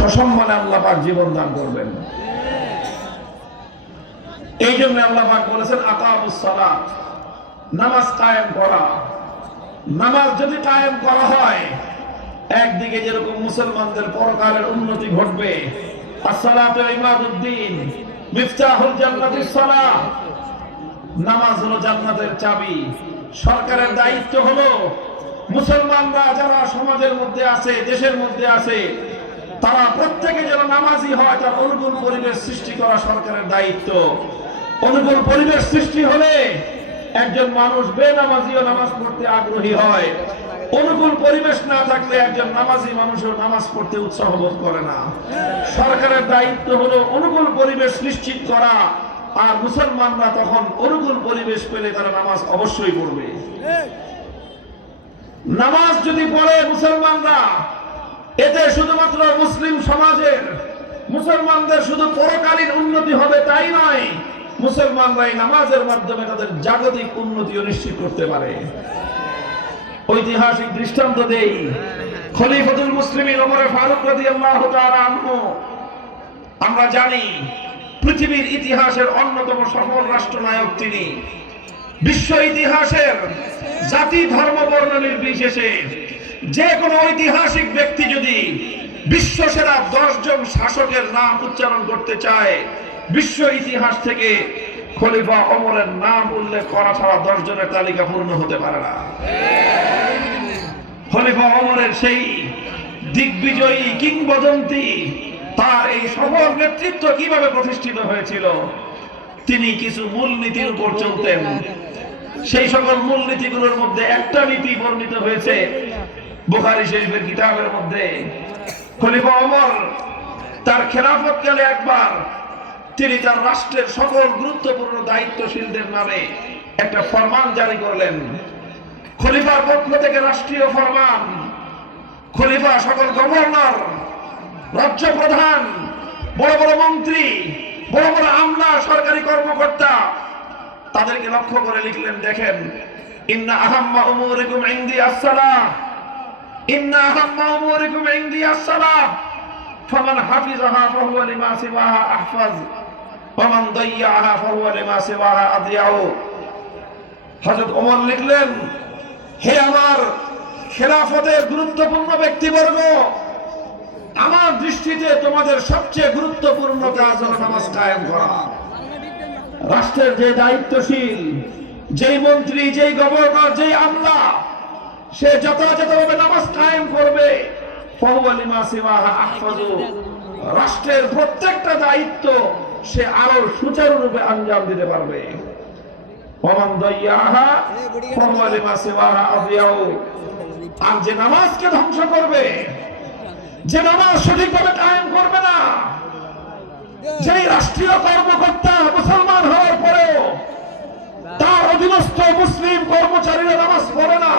সসম্মানে আল্লাহ পাক জীবন দান করবেন। এই জন্য আল্লাহ পাক বলেছেন আকামুস সালাত, নামাজ কায়েম করা। নামাজ যদি কায়েম করা হয়, একদিকে যেরকম মুসলমানদের পরকালের উন্নতি ঘটবে, আসসালাতু ইমাদুদ্দিন মিফতাহুল জান্নাতিস সালাহ, নামাজ হলো জান্নাতের চাবি। সরকারের দায়িত্ব হলো মুসলমানরা যারা সমাজের মধ্যে আছে, দেশের মধ্যে আছে, তারা প্রত্যেকে যেন নামাজি হয়, তার অনুকূল পরিবেশ সৃষ্টি করা সরকারের দায়িত্ব। অনুকূল পরিবেশ সৃষ্টি হলে একজন মানুষ বেনামাজিও নামাজ পড়তে আগ্রহী হয়। অনুকূল পরিবেশ না থাকলে একজন নামাজি মানুষও নামাজ পড়তে উৎসাহ বোধ করে না। সরকারের দায়িত্ব হলো অনুকূল পরিবেশ নিশ্চিত করা, আর মুসলমানরা তখন অনুকূল পরিবেশ পেলে তারা নামাজ অবশ্যই পড়বে। নামাজ যদি পড়ে মুসলমানরা, এতে শুধুমাত্র মুসলিম সমাজের, মুসলমানদের শুধু পরকালীন উন্নতি হবে তাই নয়, মুসলমানরা এই নামাজের মাধ্যমে তাদের জাগতিক উন্নতিও নিশ্চিত করতে পারে। ঐতিহাসিক দৃষ্টান্ত দেই, খলিফাতুল মুসলিমিন ওমর ফারুক রাদিয়াল্লাহু তাআলা আনহু, আমরা জানি পৃথিবীর ইতিহাসের অন্যতম সফল রাষ্ট্রনায়ক তিনি। বিশ্ব ইতিহাসের জাতি ধর্ম বর্ণ নির্বিশেষে যে কোনো ঐতিহাসিক ব্যক্তি যদি বিশ্ব সেরা 10 জন শাসকের নাম উচ্চারণ করতে চায়, বিশ্ব ইতিহাস থেকে খলিফা ওমরের নাম উল্লেখ করা ছাড়া 10 জনের তালিকা পূর্ণ হতে পারে না। খলিফা ওমরের সেই দিগ্বিজয়ী কিংবদন্তি, তার এই সফল নেতৃত্ব কিভাবে প্রতিষ্ঠিত হয়েছিল, তিনি কিছু মূলনীতির উপর চলতেন। সেই সকল মূলনীতিগুলোর মধ্যে একটা নীতি বর্ণিত হয়েছে বুখারী শরীফের কিতাবের মধ্যে। খলিফা ওমর তার খেলাফতকালে একবার তিনি তার রাষ্ট্রের সকল গুরুত্বপূর্ণ দায়িত্বশীলদের নামে একটা ফরমান জারি করলেন। খলিফার পক্ষ থেকে রাষ্ট্রীয় ফরমান, খলিফা সকল গভর্নর, রাজ্য প্রধান, বড় বড় মন্ত্রী, বড় বড় আমলা, সরকারি কর্মকর্তা, তাদেরকে লক্ষ্য করে লিখলেন, দেখেন, ইন্না আহাম্মা উমুরিকুম ইনদি আসসালাহ, ইন্না আহাম্মা উমুরিকুম ইনদি আসসালাহ, ফামান হাফিজাহা ফাহুয়া লিমা সিওয়াহা আহফাজ, ওয়ামান দাইয়াহা ফাহুয়া লিমা সিওয়াহা আদিয়াউ। হযরত ওমর লিখলেন, হে আমার খেলাফতের গুরুত্বপূর্ণ ব্যক্তিবর্গ, আমার দৃষ্টিতে তোমাদের সবচেয়ে গুরুত্বপূর্ণ কাজ হলো নামাজ কায়েম করা। রাষ্ট্রের যে দায়িত্বশীল, যেই মন্ত্রী, যেই গভর্নর, যেই আমলা, সে যথাযথভাবে নামাজ কায়েম করবে, ফাহুয়া লিমা সিওয়াহা আহফাজু, রাষ্ট্রের প্রত্যেকটা দায়িত্ব সে আরো সুচারুরূপে আঞ্জাম দিতে পারবে। ওয়ামান দাইয়াহা ফাহুয়া লিমা সিওয়াহা আদিয়াউ, আর যে নামাজকে ধ্বংস করবে, যে নামাজ সঠিকভাবে কায়েম করবে না, যেই রাষ্ট্রীয় কর্মকর্তা মুসলমান হওয়ার পরেও তার অধীনস্থ মুসলিম কর্মচারীরা নামাজ পড়ে না,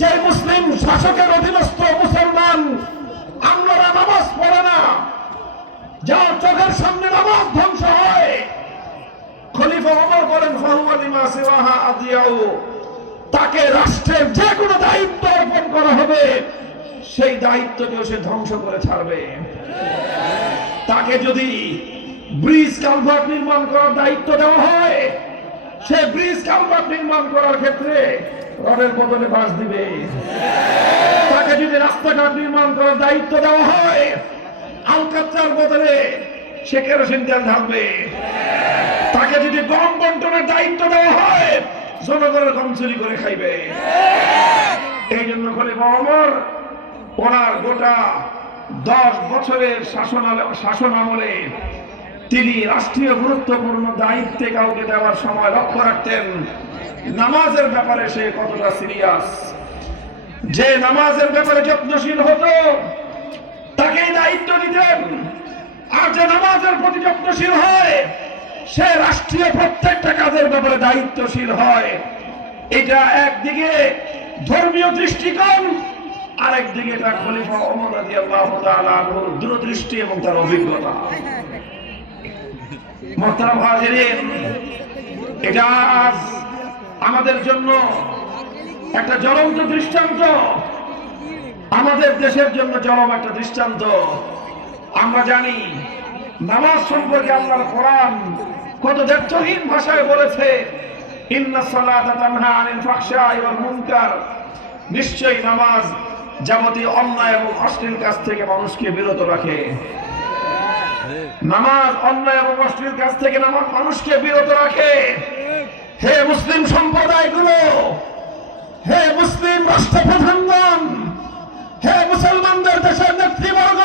যে মুসলিম শাসকের অধীনস্থ মুসলমান আমলারা নামাজ পড়ে না, যার চোখের সামনে নামাজ ধ্বংস হয়, খলিফা ওমর বলেন ফাহুয়া লিমা সিওয়াহা আদিয়াউ, তাকে রাষ্ট্রের যে কোনো দায়িত্ব অর্পণ করা হবে, সেই দায়িত্বকেও সে ধ্বংস করে ছাড়বে। তাকে যদি ব্রিজ কালভার্ট নির্মাণ করার দায়িত্ব দেওয়া হয়, সে ব্রিজ কালভার্ট নির্মাণ করার ক্ষেত্রে রডের বদলে বাঁশ দিবে। তাকে যদি রাস্তাঘাট নির্মাণ করার দায়িত্ব দেওয়া হয়, আলকাতরার বদলে সে কেরোসিন তেল ঢালবে। তাকে যদি গম বন্টনের দায়িত্ব দেওয়া হয়, জনগণের গম চুরি করে খাইবে। এই জন্য খলিফা ওমর ওনার গোটা 10 বছরের শাসন আমলে তিনি রাষ্ট্রীয় গুরুত্বপূর্ণ দায়িত্বে কাউকে দেওয়ার সময় লক্ষ্য রাখতেন নামাজের ব্যাপারে সে কতটা সিরিয়াস। যে নামাজের ব্যাপারে যত্নশীল হতো তাকেই দায়িত্ব দিতেন, আর যে নামাজের প্রতি যত্নশীল হয় সে রাষ্ট্রীয় প্রত্যেকটা কাজের ব্যাপারে দায়িত্বশীল হয়। এটা একদিকে ধর্মীয় দৃষ্টিকোণ, আরেকদিকে এটা খলিফা ওমর রাদিয়াল্লাহু তাআলা আনহুর দূরদৃষ্টি এবং তার অভিজ্ঞতা। মুহতারাম হাজিরিন, এটা আজ আমাদের জন্য একটা জ্বলন্ত দৃষ্টান্ত। আমাদের দেশের জন্য চরম একটা দৃষ্টান্ত। আমরা জানি নামাজ সম্পর্কে আল্লাহর কোরআন কত দ্ব্যর্থহীন ভাষায় বলেছে, ইন্নাস সালাতা তানহা আনিল ফাহশাই ওয়াল মুনকার, নিশ্চয়ই নামাজ যাবতীয় অন্যায় এবং অশ্লীল কাজ থেকে মানুষকে বিরত রাখে। নামাজ অন্যায় এবং অশ্লীল কাজ থেকে মানুষকে বিরত রাখে। হে মুসলিম সম্প্রদায়গুলো, হে মুসলিম রাষ্ট্রপ্রধানগণ, হে মুসলমানদের দেশের নেতৃবর্গ,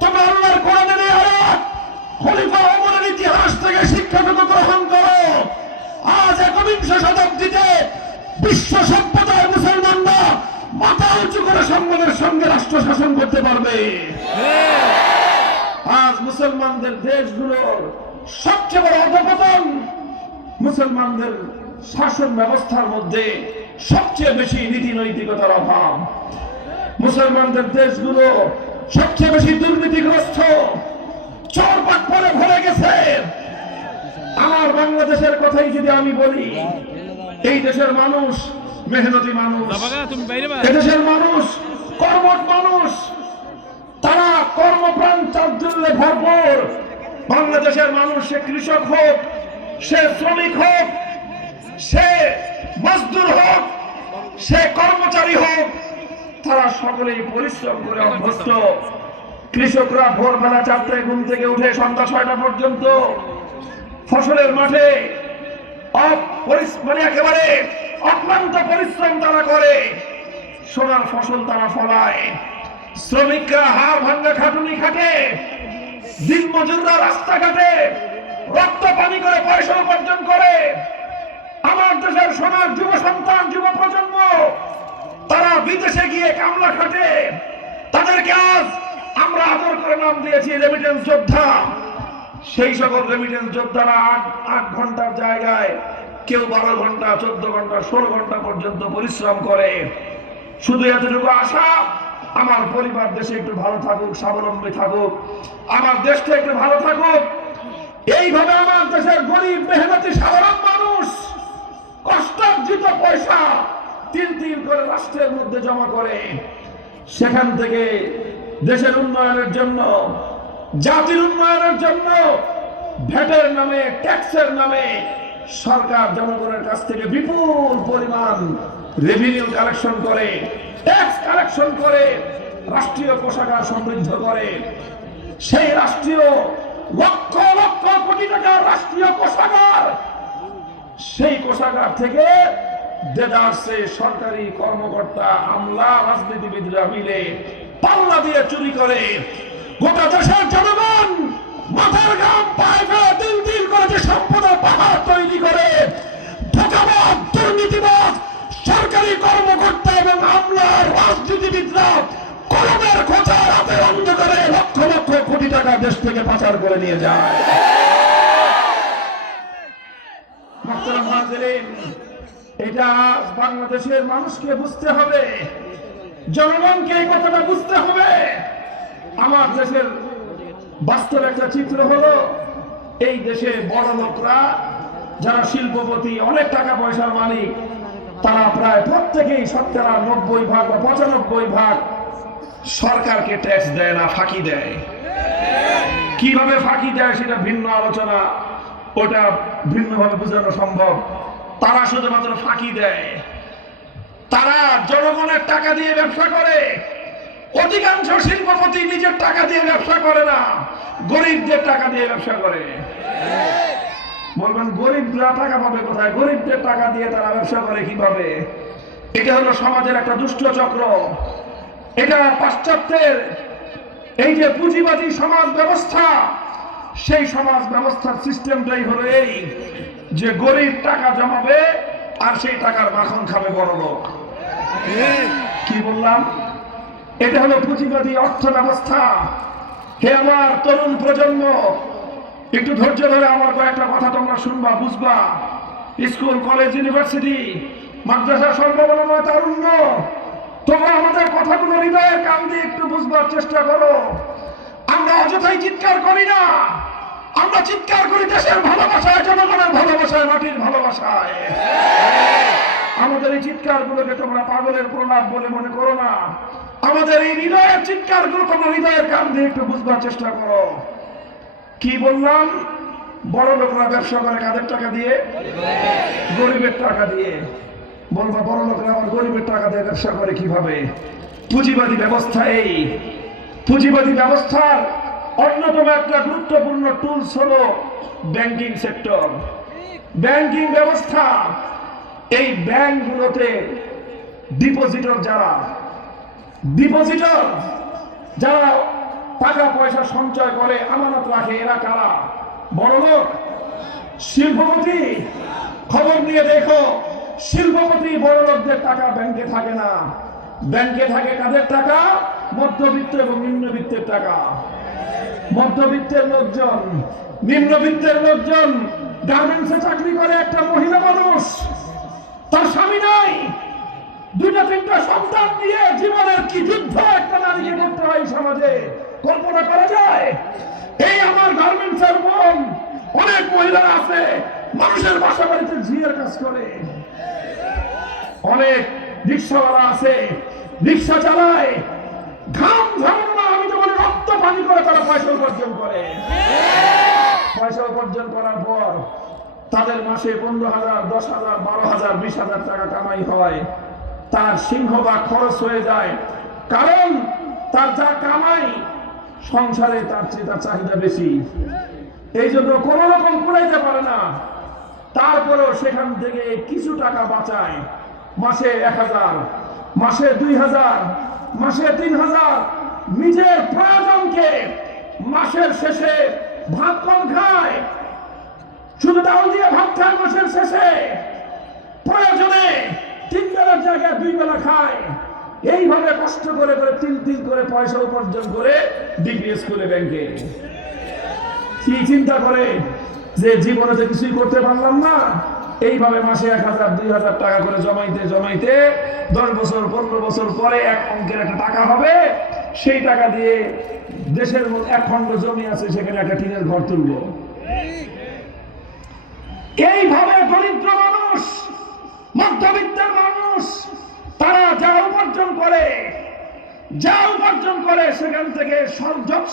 তোমরা আল্লাহর কোরআনের এই আয়াত খলিফা ওমরের ইতিহাস থেকে শিক্ষাটুকু গ্রহণ করো। আজ একবিংশ শতাব্দীতে বিশ্ব সভ্যতায় মুসলমানরা মাথা উঁচু করে সম্মানের সঙ্গে রাষ্ট্র শাসন করতে পারবে। আজ মুসলমানদের দেশগুলোর সবচেয়ে বড় অধঃপতন, মুসলমানদের শাসন ব্যবস্থার মধ্যে সবচেয়ে বেশি নীতি নৈতিকতার অভাব। মুসলমানদের দেশগুলো সবচেয়ে বেশি দুর্নীতিগ্রস্ত, চোরপাট পরে ভরে গেছে। আমার বাংলাদেশের কথাই যদি আমি বলি, এই দেশের মানুষ মেহনতি মানুষ, এদেশের মানুষ কর্মঠ মানুষ, তারা কর্মপ্রাণ চাঞ্চল্যে ভরপুর। বাংলাদেশের মানুষ, সে কৃষক হোক, সে শ্রমিক হোক, সে মজদুর হোক, সে কর্মচারী হোক, তারা সকলেই পরিশ্রম করে অভ্যস্ত। কৃষকরা ভোরবেলা 4টায় ঘুম থেকে উঠে সন্ধ্যা 6টা পর্যন্ত ফসলের মাঠে মানে একেবারে অক্লান্ত পরিশ্রম তারা করে, সোনার ফসল তারা ফলায়। শ্রমিকরা হাড় ভাঙ্গা খাটুনি খাটে, দিন মজুররা রাস্তাঘাটে রক্ত পানি করে পয়সা উপার্জন করে। আমার দেশের সোনার যুব সন্তান, যুব প্রজন্ম, তারা বিদেশে গিয়ে কামলা খাটে। তাদেরকে আজ আমরা আদর করে নাম দিয়েছি রেমিটেন্স যোদ্ধা। সেই সকল রেমিটেন্স যোদ্ধারা 8 ঘন্টার জায়গায় কেউ 12 ঘন্টা, 14 ঘন্টা, 16 ঘন্টা পর্যন্ত পরিশ্রম করে। শুধু এতটুকু আশা, আমার পরিবার দেশে একটু ভালো থাকুক, স্বাবলম্বী থাকুক, আমার দেশটা একটু ভালো থাকুক। এইভাবে আমার দেশের গরিব মেহনতি সাধারণ মানুষ কষ্টার্জিত পয়সা তিল তিল করে রাষ্ট্রের মধ্যে জমা করে। সেখান থেকে দেশের উন্নয়নের জন্য, জাতির উন্নয়নের জন্য ভ্যাটের নামে, ট্যাক্সের নামে সরকার জনগণের কাছ থেকে বিপুল পরিমাণ রেভিনিউ কালেকশন করে, ট্যাক্স কালেকশন করে, রাষ্ট্রীয় কোষাগার সমৃদ্ধ করে। সেই রাষ্ট্রীয় লক্ষ লক্ষ কোটি টাকার রাষ্ট্রীয় কোষাগার, সেই কোষাগার থেকে দেদারসে সরকারি কর্মকর্তা, আমলা, রাজনীতিবিদরা মিলে পাল্লা দিয়ে চুরি করে। গোটা দেশের জনগণ মাথার ঘাম পায়ে ফেলে দিন দিন করে যে সম্পদের পাহাড় তৈরি করে, ধোঁকাবাজ, দুর্নীতিবাজ সরকারি কর্মকর্তা এবং আমলা, রাজনীতিবিদরা কলমের খোঁচা রাতে অন্ধকারে লক্ষ লক্ষ কোটি টাকা দেশ থেকে পাচার করে নিয়ে যায়। এটা বাংলাদেশের মানুষকে বুঝতে হবে, জনগণকে এই কথাটা বুঝতে হবে। আমার দেশের বাস্তব একটা চিত্র হলো, এই দেশে বড় লোকরা যারা শিল্পপতি, অনেক টাকা পয়সার মালিক, তারা প্রায় প্রত্যেকেই 90% বা 95% সরকারকে ট্যাক্স দেয় না, ফাঁকি দেয়। কিভাবে ফাঁকি দেয় সেটা ভিন্ন আলোচনা, ওটা ভিন্নভাবে বোঝানো সম্ভব। তারা শুধুমাত্র ফাঁকি দেয়। তারা জনগণের টাকা দিয়ে ব্যবসা করে। অধিকাংশ শিল্পপতি নিজের টাকা দিয়ে ব্যবসা করে না, গরিবদের টাকা দিয়ে ব্যবসা করে। বলবেন গরিবরা টাকা পাবে কোথায়? গরিবদের টাকা দিয়ে তারা ব্যবসা করে কিভাবে? এটা হলো সমাজের একটা দুষ্ট চক্র। এটা পাশ্চাত্যের এই যে পুঁজিবাদী সমাজ ব্যবস্থা, সেই সমাজ ব্যবস্থার সিস্টেমটাই হলো এই যে গরিব টাকা জমাবে আর সেই টাকার মাখন খাবে বড় লোক। কি বললাম? এটা হলো পুঁজিবাদী অর্থ ব্যবস্থা। হে আমার তরুণ প্রজন্ম, একটু ধৈর্য ধরে আমার কয়েকটা কথা তোমরা শুনবা, বুঝবা। স্কুল, কলেজ, ইউনিভার্সিটি, মাদ্রাসা, সর্ববলময় তারুণ্য, তোমরা আমাদের কথাগুলো হৃদয়ের কান দিয়ে একটু বুঝবার চেষ্টা করো। আমরা অযথাই চিৎকার করি না, আমরা চিৎকার করি দেশের ভালোবাসায়, জনগণের ভালোবাসায়, মাটির ভালোবাসায়। আমাদের এই চিৎকার গুলোকে তোমরা পাগলের প্রলাপ বলে মনে করো না। আমাদের এই হৃদয়ের চিৎকার গুলো তোমার হৃদয়ের কান দিয়ে একটু বুঝবার চেষ্টা করো। কি বললাম? বড় লোকরা ব্যবসা করে কাদের টাকা দিয়ে? গরিবের টাকা দিয়ে। বলবা বড় লোকরা আবার গরিবের টাকা দিয়ে ব্যবসা করে কিভাবে? পুঁজিবাদী ব্যবস্থা। এই পুঁজিবাদী ব্যবস্থার অন্যতম একটা গুরুত্বপূর্ণ টুলস হলো ব্যাংকিং সেক্টর, ব্যাংকিং ব্যবস্থা। এই ব্যাংকগুলোতে ডিপোজিটর যারা টাকা পয়সা সঞ্চয় করে আমানত রাখে, এরা কারা? বড়লোক, শিল্পপতি। খবর নিয়ে দেখো, শিল্পপতি বড়লোকদের টাকা ব্যাংকে থাকে না। ব্যাংকে থাকে কাদের টাকা? মধ্যবিত্ত এবং নিম্নবিত্তের টাকা। মধ্যবিত্তের লোকজন, নিম্নবিত্তের লোকজন। গার্মেন্টসে চাকরি করে একটা মহিলা মানুষ, তার স্বামী নাই, দুইটা তিনটা সন্তান নিয়ে জীবনের কি যুদ্ধ একটা নারীকে করতে হয় সমাজে, কল্পনা করা যায়? এই আমার গার্মেন্টসের বোন, অনেক মহিলা আছে মানুষের বাসা বাড়িতে ঝিয়ের কাজ করে। অনেক রিক্সাওয়ালা আছে, রিক্সা চালায়, ঘাম ঝরানো না, আমি তো বলি রক্ত পানি করে তারা পয়সা উপার্জন করে। পয়সা উপার্জন করার পর তাদের মাসে 15,000, 10,000, 12,000, 20,000 টাকা কামাই হয়। তার সিংহভাগ খরচ হয়ে যায়, কারণ তার যা কামাই সংসারে তার চেয়ে তার চাহিদা বেশি। এই জন্য কোন রকম কুলাইতে পারে না। তারপরেও সেখান থেকে কিছু টাকা বাঁচায়। মাসে 1,000, মাসে 2,000, মাসে 3,000। নিজের প্রয়োজনকে মাসের শেষে ভাত কম খায়, শুধু ডাল দিয়ে ভাত খায় মাসের শেষে। প্রয়োজনে 3 বেলার জায়গায় 2 বেলা খায়। এইভাবে কষ্ট করে করে তিল তিল করে পয়সা উপার্জন করে ডিপিএস করে ব্যাংকে। কি চিন্তা করে যে জীবনে তো কিছুই করতে পারলাম না, এইভাবে মাসে 1,000, 2,000 টাকা করে জমাইতে জমাইতে 10 বছর 15 বছর পরে এক অঙ্কের একটা টাকা হবে। সেই টাকা দিয়ে দেশের মধ্যে 1 খণ্ড জমি আছে, সেখানে একটা টিনের ঘর তুলব। এইভাবে দরিদ্র মানুষ, মধ্যবিত্তের মানুষ, তারা যা উপার্জন করে সেখান থেকে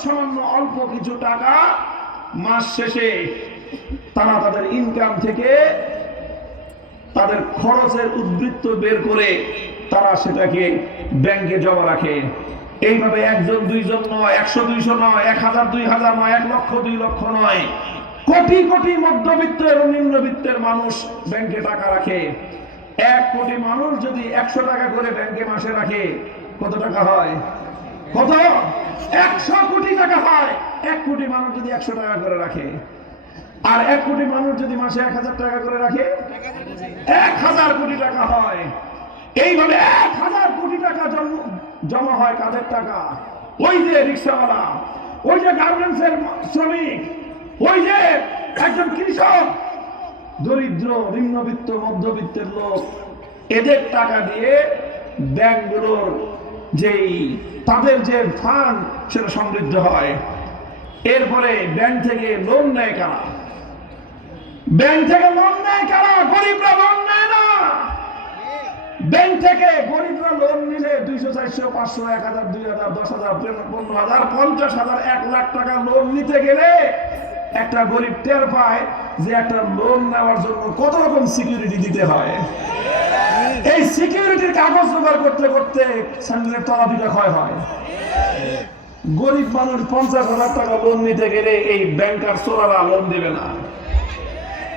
সামান্য অল্প কিছু টাকা মাস শেষে তারা তাদের ইনকাম থেকে তাদের খরচের উদ্বৃত্ত বের করে তারা সেটাকে ব্যাংকে জমা রাখে। এইভাবে 1 জন 2 জন নয়, 100 200 নয়, 1000 2000 নয়, 1 লক্ষ 2 লক্ষ নয়, কোটি কোটি মধ্যবিত্ত এবং নিম্নবিত্তের মানুষ ব্যাংকে টাকা রাখে। 1 কোটি মানুষ যদি 100 টাকা করে ব্যাংকে মাসে রাখে, কত টাকা হয়? কত? 100 কোটি টাকা হয়। 1 কোটি মানুষ যদি 100 টাকা করে রাখে, আর 1 কোটি মানুষ যদি মাসে 1000 টাকা করে রাখে, 1000 কোটি টাকা হয়। এইভাবে 1000 কোটি টাকা জমা হয়। কাদের টাকা? ওই যে রিক্সাওয়ালা, ওই যে গার্মেন্টসের শ্রমিক, ওই যে একজন কৃষক, দরিদ্র নিম্নবিত্ত মধ্যবিত্তের লোক, এদের টাকা দিয়ে ব্যাংকগুলোর যেই তাদের যে ফান্ড সেটা সমৃদ্ধ হয়। এরপরে ব্যাংক থেকে লোন নেয় কারা? ব্যাংক থেকে লোন নেয় কারা? গরিবরা লোন নেয় না। ব্যাংক থেকে গরিবরা লোন নিলে 200, 400, 500, 1000, 2000, 10,000, 15,000, 50,000, 1 লাখ টাকা লোন নিতে গেলে একটা গরিব টের পায় যে একটা লোন নেওয়ার জন্য কত রকম সিকিউরিটি দিতে হয়। এই সিকিউরিটির কাগজ জোগাড় করতে করতে স্যান্ডেলের তলা দুটা ক্ষয় হয়। গরিব মানুষ 50,000 টাকা লোন নিতে গেলে এই ব্যাংকার চোরারা লোন দেবে না।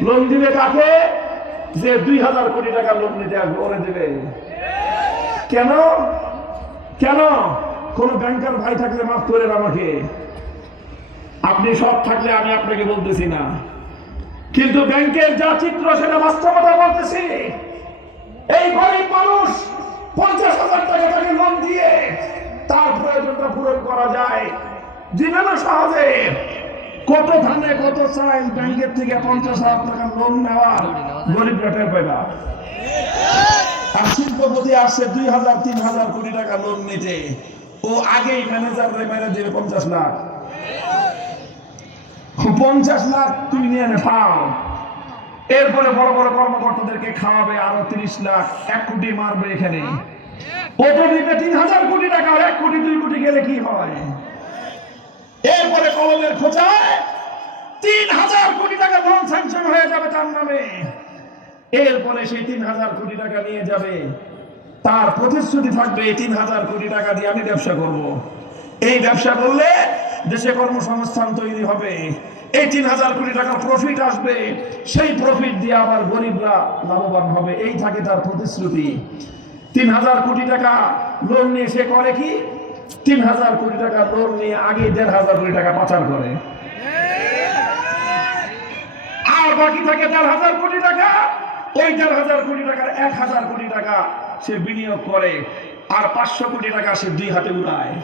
লোন দিবে কাকে? যে 2000 কোটি টাকা লোন নিতে আসবে ওরে দেবে। কেন? কেন? কোন ব্যাংকার ভাই থাকলে মাফ করেন আমাকে, আপনি সব থাকলে আমি আপনাকে বলতেছি না, কিন্তু ব্যাংকের যা চিত্র সেটা বাস্তবতা বলতেছি। এই গরিব মানুষ 50,000 টাকা তাকে লোন দিয়ে তার প্রয়োজনটা পূরণ করা যায়, দিবে না সহজে। কত ধানে কত চাইল ব্যাংকের থেকে 50,000 টাকা লোন নেওয়ার গরিবরা টের পায় না। আর শিল্পপতি আসছে 2,000 3,000 কোটি টাকা লোন নিতে, ও আগেই ম্যানেজাররে মেরে দেবে 50 লাখ। 50 লাখ তুই নিয়ে নে পাও, এরপরে বড় বড় কর্মকর্তাদেরকে খাওয়াবে আরো 30 লাখ, 1 কোটি মারবে এখানে। ও তো দিবে ৩,০০০ কোটি টাকা, আর ১ কোটি ২ কোটি গেলে কি হয়? এরপরে কলমের খোঁচায় ৩,০০০ কোটি টাকা লোন স্যাংশন হয়ে যাবে তার নামে। এরপরে সেই ৩,০০০ কোটি টাকা নিয়ে যাবে, তার প্রতিশ্রুতি থাকবে এই ৩,০০০ কোটি টাকা দিয়ে আমি ব্যবসা করব। এই ব্যবসা করলে দেশে কর্মসংস্থান তৈরি হবে, এই ৩,০০০ কোটি টাকা প্রফিট আসবে, সেই প্রফিট দিয়ে আবার গরিবরা লাভবান হবে। এই থাকে তার প্রতিশ্রুতি। ৩,০০০ কোটি টাকা লোন নিয়ে সে করে কি? ৩,০০০ কোটি টাকা লোন নিয়ে আগে ১,৫০০ কোটি টাকা পাচার করে, আর বাকি থাকে ১,৫০০ কোটি টাকা। ওই ১,৫০০ কোটি টাকার ১,০০০ কোটি টাকা সে বিনিয়োগ করে, আর ৫০০ কোটি টাকা সে ২ হাতে উড়ায়।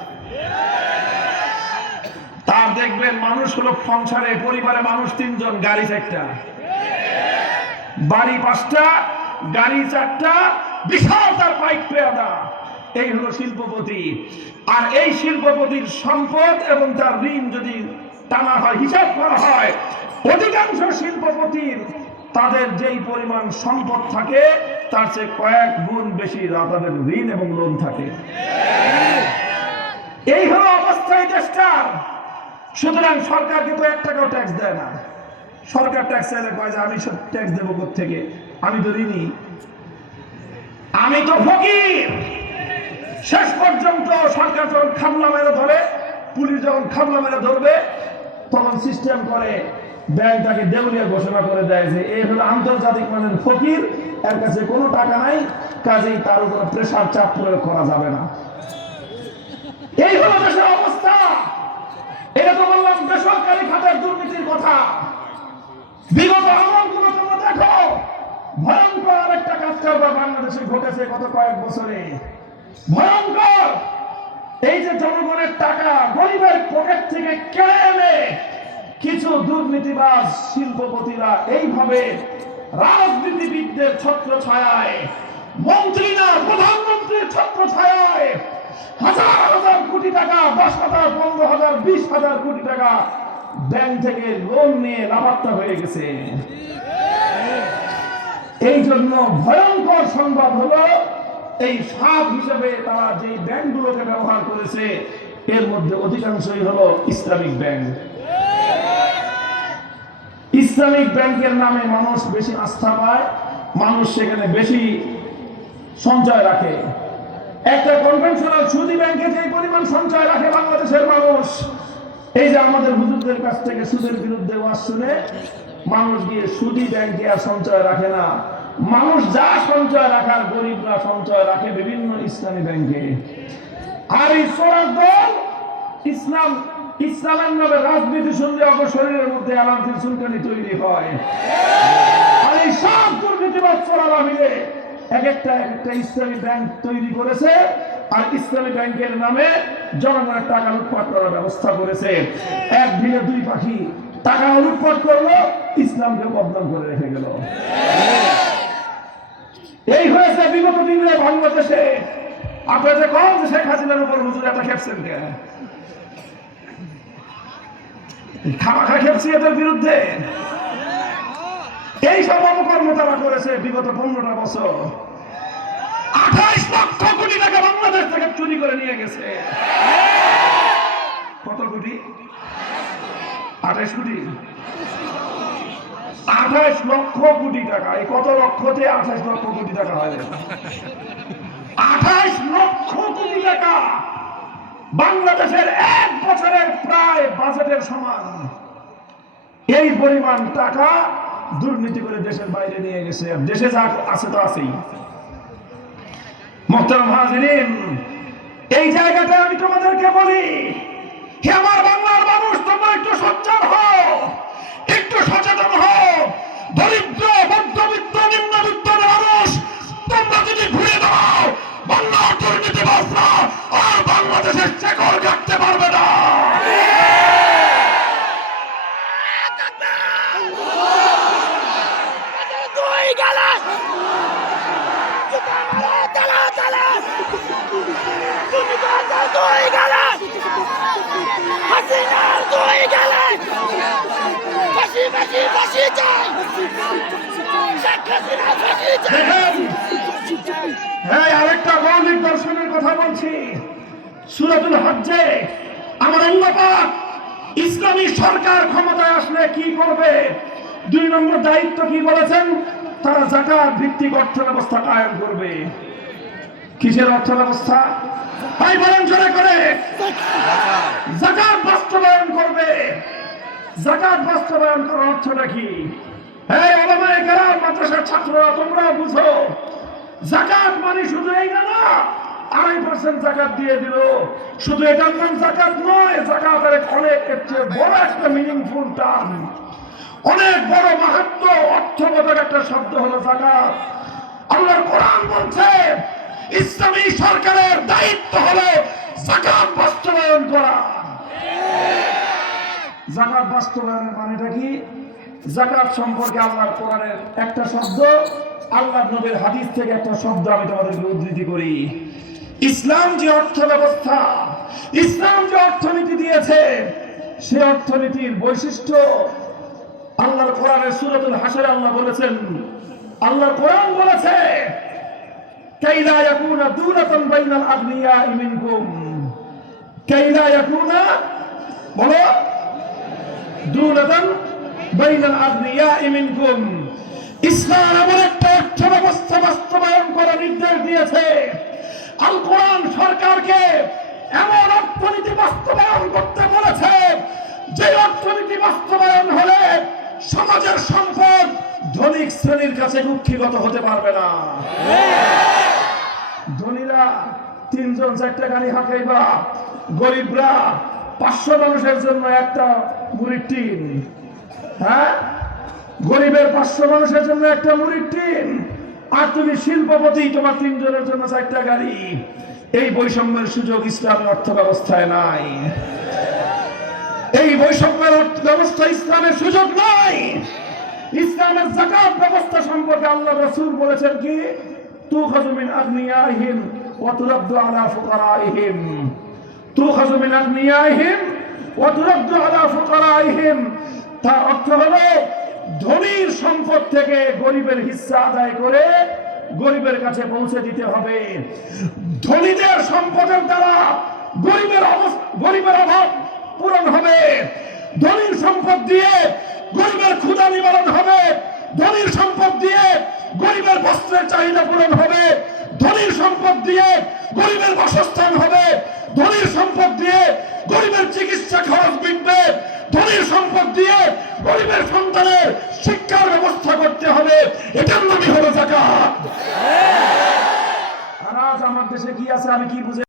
তার দেখবেন মানুষ হলো সংসারে, পরিবারে মানুষ ৩ জন, গাড়ি ৪টা, বাড়ি ৫টা, গাড়ি ৪টা, বিশাল তার পাইক পেয়াদা। এই হলো শিল্পপতি। আর এই শিল্পপতির সম্পদ এবং তার ঋণ যদি টানা হয়, হিসাব করা হয়, অধিকাংশ শিল্পপতির তাদের যেই পরিমাণ সম্পদ থাকে তার চেয়ে কয়েক গুণ বেশি তাদের ঋণ এবং লোন থাকে। এই হলো অবস্থা এই দেশটার। সুতরাং সরকারকে তো ১ টাকাও ট্যাক্স দেয় না। সরকার ট্যাক্স চাইলে কয় যে আমি সব ট্যাক্স দেবো কোত্থেকে, আমি তো ঋণী, আমি তো ফকির। শেষ পর্যন্ত সরকার যখন খামলা মেরে ধরে, পুলিশ যখন খামলা মেরে ধরবে, তখন সিস্টেম করে ব্যাংকটাকে দেউলিয়া ঘোষণা করে দেয় যে এই হলো আন্তর্জাতিক মানের ফকির, এর কাছে কোনো টাকা নাই, কাজেই তার উপর প্রেসার চাপ প্রয়োগ করা যাবে না। এই হলো দেশের অবস্থা। এটা তো বললাম বেসরকারি খাতের দুর্নীতির কথা। বিগত আমলগুলো তোমরা দেখো, ভয়ঙ্কর আরেকটা কাজ কারবার বাংলাদেশে ঘটেছে গত কয়েক বছরে। ভয়ঙ্কর। এই যে জনগণের টাকা গরিবের পকেট থেকে কেড়ে এনে কিছু দুর্নীতিবাজ শিল্পপতিরা এইভাবে রাজনীতিবিদদের ছত্রছায়ায়, মন্ত্রী না প্রধানমন্ত্রীর ছত্রছায়ায় হাজার হাজার কোটি টাকা, ১০,০০০, ১৫,০০০, ২০,০০০ কোটি টাকা ব্যাংক থেকে লোন নিয়ে লাভার্থ হয়ে গেছে। এই জন্য ভয়ঙ্কর সংবাদ হলো, এই ফাঁদ হিসেবে তারা যে ব্যাংকগুলোকে ব্যবহার করেছে এর মধ্যে অধিকাংশই হলো ইসলামিক ব্যাংক। ইসলামিক ব্যাংকের নামে মানুষ বেশি আস্থা পায়, মানুষ সেখানে বেশি সঞ্চয় রাখে। একটা কনভেনশনাল সুদী ব্যাংকে যে পরিমাণ সঞ্চয় রাখে বাংলাদেশের মানুষ, এই যে আমাদের হুজুরদের কাছ থেকে সুদের বিরুদ্ধে ওয়াজ শুনে মানুষ গিয়ে সুদী ব্যাংকে আর সঞ্চয় রাখে না। মানুষ যা সঞ্চয় রাখার, গরিবরা সঞ্চয় রাখে বিভিন্ন ইসলামী ব্যাংকে। আর এই চোরার দল ইসলামের নামে রাজনীতি শুনলে শরীরের মধ্যে অ্যালার্জির চুলকানি তৈরি হয়। আর এই সব দুর্নীতিবাদ চোরারা মিলে এক একটা ইসলামী ব্যাংক তৈরি করেছে, আর ইসলামী ব্যাংকের নামে জনগণের টাকা লুটপাট করার ব্যবস্থা করেছে। এক ঢিলে ২ পাখি, টাকা লুটপাট করলো, ইসলামকে বদনাম করে রেখে গেল। এই হয়েছে বিগত দিনে বাংলাদেশে। আপনারা যে কম শেখ হাসিনার উপর হুজুর এত খেপছেন কেন? খামাখা খেপছি এদের বিরুদ্ধে। এই সব অপকর্ম তারা করেছে বিগত ১৫টা বছর। ২৮ লক্ষ কোটি টাকা বাংলাদেশ থেকে চুরি করে নিয়ে গেছে। কত কোটি? ২৮ কোটি। ২৮ লক্ষ কোটি টাকা। এই কত লক্ষতে ২৮ লক্ষ কোটি টাকা হয়? ২৮ লক্ষ কোটি টাকা বাংলাদেশের ১ বছরের প্রায় বাজেটের সমান। এই পরিমাণ টাকা দুর্নীতি করে দেশের বাইরে নিয়ে গেছে। আর দেশে যা আছে তো আছেই। মুহতারাম হাজিরিন, এই জায়গাটা আমি তোমাদেরকে বলি, হে আমার বাংলার মানুষ, তোমরা একটু সোচ্চার হও, একটু সচেতন হও। দরিদ্র, মধ্যবিত্ত, নিম্নবিত্ত মানুষ তোমরা যদি ঘুরে দাও, বাংলার দুর্নীতিবাজরা আর বাংলাদেশের শেকড় কাটতে পারবে না। হ্যাঁ, আরেকটা মৌলিক দর্শনের কথা বলছি। সূরাতুল হজ্জে আমার আল্লাহ পাক ইসলামী সরকার ক্ষমতায় আসলে কি করবে, 2 নম্বর দায়িত্ব কি বলেছেন? তারা যাকাত ভিত্তিক অর্থ ব্যবস্থা কায়েম করবে। কিসের অর্থ ব্যবস্থা? ভাই বলেন জোরে করে। যাকাত বাস্তবায়ন করবে। যাকাত বাস্তবায়ন করার অর্থটা কি? হ্যাঁ, ওলামায়ে কেরাম, মাদ্রাসার ছাত্ররা, তোমরা বুঝো, যাকাত মানে শুধু এই না, 2.5% যাকাত দিয়ে দিল, শুধু এটার নাম যাকাত নয়। যাকাতের অনেক বড় একটা মিনিংফুল টার্ম, অনেক বড় মাহাত্ম, অর্থবোধক একটা শব্দ হলো যাকাত। আল্লাহর কোরআন বলছে ইসলামী সরকারের দায়িত্ব হলো যাকাত বাস্তবায়ন করা। যাকাত বাস্তবায়নের মানেটা কি? যাকাত সম্পর্কে আল্লাহর কোরআনের একটা শব্দ, আল্লাহর নবীর হাদিস থেকে একটা শব্দ আমি তোমাদেরকে উদ্ধৃতি করি। ইসলাম যে অর্থ ব্যবস্থা, ইসলাম যে অর্থনীতি দিয়েছে, সে অর্থনীতির বৈশিষ্ট্য আল্লাহর কোরআনের সূরাতুল হাশরে আল্লাহ বলেছেন, আল্লাহর কোরআন বলেছে কাইলা ইয়াকুনা দুলাতান বাইনাল আগনিয়াই মিনকুম। কাইলা ইয়াকুনা, বলো, দুলাতান বাইনাল আগনিয়াই মিনকুম। ইসলাম এমন একটা অর্থ ব্যবস্থা বাস্তবায়ন করার নির্দেশ দিয়েছে। আল কোরআন সরকারকে এমন অর্থনীতি বাস্তবায়ন করতে বলেছে যে অর্থনীতি বাস্তবায়ন হলে সমাজের সম্পদ ধনিক শ্রেণীর কাছে কুক্ষিগত হতে পারবে না। ধনীরা 3 জন 4টা গাড়ি হাঁকাইবা, গরিবরা 500 মানুষের জন্য একটা মুড়ির টিন। হ্যাঁ, গরিবের 500 মানুষের জন্য একটা মুড়ির টিন, আর তুমি শিল্পপতি, তোমার 3 জনের জন্য 4টা গাড়ি। এই বৈষম্যের সুযোগ ইসলামের অর্থ ব্যবস্থায় নাই। এই বৈষম্যের অর্থ ব্যবস্থা ইসলামের সুযোগ নাই। ইসলামের যাকাত ব্যবস্থা সম্পর্কে আল্লাহ রাসূল বলেছেন কি? তুখাযু মিন আগনিয়াইহিম ওয়া তুরাদ্দু আলা ফুকারাইহিম। তুখাযু মিন আগনিয়াইহিম ওয়া তুরাদ্দু আলা ফুকারাইহিম। তার অর্থ হলো ধনীর সম্পদ থেকে গরিবের হিস্সা আদায় করে গরিবের কাছে পৌঁছে দিতে হবে। ধনীদের সম্পদের দ্বারা গরিবের অভাব পূরণ হবে। ধনীর সম্পদ দিয়ে গরিবের ক্ষুধা নিবারণ হবে। ধনীর সম্পদ দিয়ে গরিবের বস্ত্রের চাহিদা পূরণ হবে। ধনীর সম্পদ দিয়ে গরিবের বাসস্থান হবে। ধনীর সম্পদ দিয়ে গরিবের চিকিৎসা খরচ মিটবে। ধনীর সম্পদ দিয়ে গরিবের সন্তানের শিক্ষার ব্যবস্থা করতে হবে। এটার নামই হলো যাকাত। আর আজ আমার দেশে কি আছে আমি কি বুঝে